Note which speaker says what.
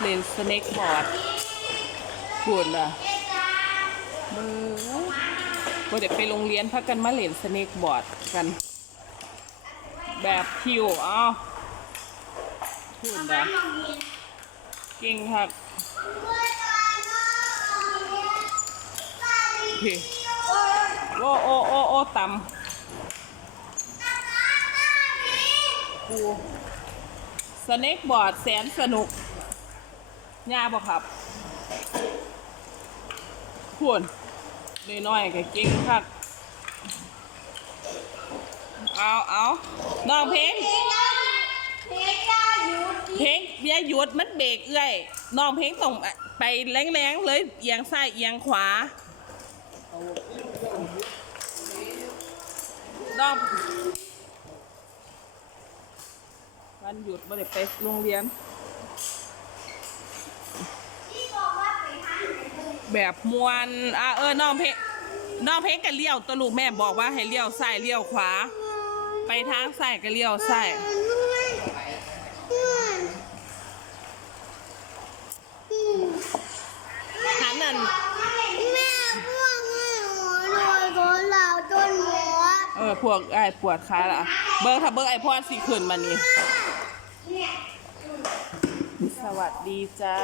Speaker 1: เล่นสเน็กบอร์ดพูดอะเมื่อก็เดี๋ยวไปโรงเรียนพักกันมาเล่นสเน็กบอร์ดกัน แบบคิวอ้าวพูดอะเก่งครับโอเคโอ้โอ้โอ้โอ้ต่ำกูสเน็กบอร์ดแสนสนุก ยาบ่ครับพูดน้อยๆก็เก่งครับเอาเอาน้องเพลงเพลงอย่าหยุดมันเบรกเอื้อยน้องเพลงต้องไปแรงๆเลยเอียงซ้ายเอียงขวาน้องวันหยุดไม่ได้ไปโรงเรียน แบบมวนอะเออน้องเพลงน้องเพลงกันเลี้ยวตัวลูกแม่บอกว่าให้เลี้ยวซ้ายเลี้ยวขวา ไปทางซ้ายก็เลี้ยวซ้ายหันนั่น
Speaker 2: แม่พวกให้หัวโดยคนเหล่าจนหัว
Speaker 1: เออพวกไอ้ปวดขาละเบิร์ถ้าเบิร์ไอพอดสีขึ้นมานี่สวัสดีจ้า